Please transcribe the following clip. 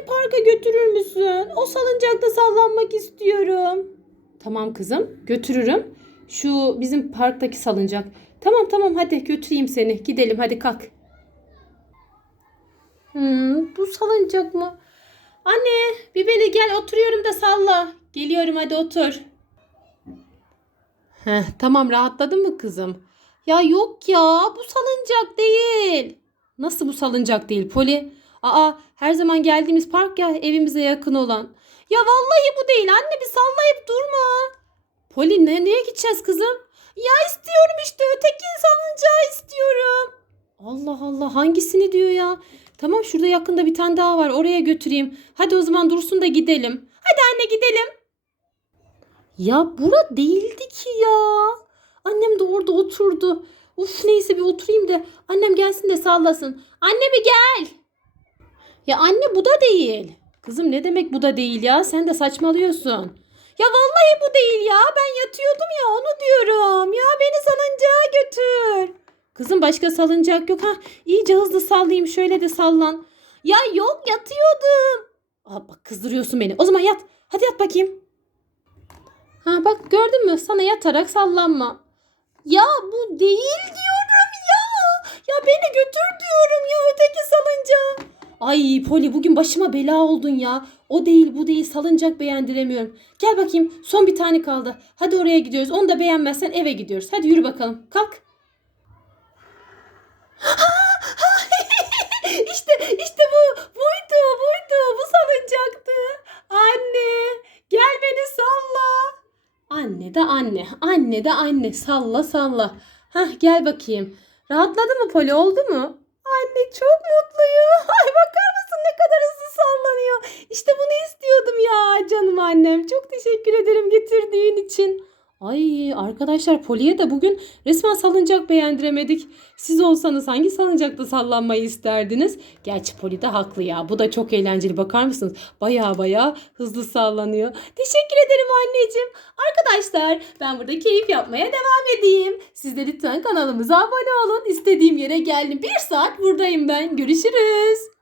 beni parka götürür müsün? O salıncakta sallanmak istiyorum. Tamam kızım götürürüm. Şu bizim parktaki salıncak. Tamam tamam hadi götüreyim seni. Gidelim hadi kalk. Hmm, bu salıncak mı? Anne bir beni gel oturuyorum da salla. Geliyorum hadi otur. Heh, tamam rahatladın mı kızım? Ya yok ya bu salıncak değil. Nasıl bu salıncak değil Poli? Aa her zaman geldiğimiz park ya evimize yakın olan. Ya vallahi bu değil anne bir sallayıp durma. Poli ne, neye gideceğiz kızım? Ya istiyorum işte öteki salıncağı istiyorum. Allah Allah hangisini diyor ya? Tamam şurada yakında bir tane daha var oraya götüreyim. Hadi o zaman dursun da gidelim. Hadi anne gidelim. Ya bura değildi ki ya. Annem de orada oturdu. Uf neyse bir oturayım da annem gelsin de sallasın. Anne bir gel. Ya anne bu da değil. Kızım ne demek bu da değil ya? Sen de saçmalıyorsun. Ya vallahi bu değil ya. Ben yatıyordum ya onu diyorum. Ya beni salıncağa götür. Kızım başka salıncak yok. Ha iyice hızlı sallayayım. Şöyle de sallan. Ya yok yatıyordum. Aa, bak kızdırıyorsun beni. O zaman yat. Hadi yat bakayım. Ha bak gördün mü? Sana yatarak sallanma. Ya bu değil diyorum ya. Ya beni götür diyorum ya. Ay Poli bugün başıma bela oldun ya. O değil bu değil salıncak beğendiremiyorum. Gel bakayım son bir tane kaldı. Hadi oraya gidiyoruz. Onu da beğenmezsen eve gidiyoruz. Hadi yürü bakalım. Kalk. işte işte bu buydu buydu bu salıncaktı. Anne gel beni salla. Anne de anne anne de anne salla salla. Hah gel bakayım. Rahatladı mı Poli oldu mu? Anne çok mutluyum. Ay bakar mısın ne kadar hızlı sallanıyor. İşte bunu istiyordum ya canım annem. Çok teşekkür ederim getirdiğin için. Ay arkadaşlar Poli'ye de bugün resmen salıncak beğendiremedik. Siz olsanız hangi salıncakta sallanmayı isterdiniz? Gerçi Poli de haklı ya. Bu da çok eğlenceli bakar mısınız? Baya baya hızlı sallanıyor. Teşekkür ederim anneciğim. Arkadaşlar ben burada keyif yapmaya devam edeyim. Siz de lütfen kanalımıza abone olun. İstediğim yere geldim. Bir saat buradayım ben. Görüşürüz.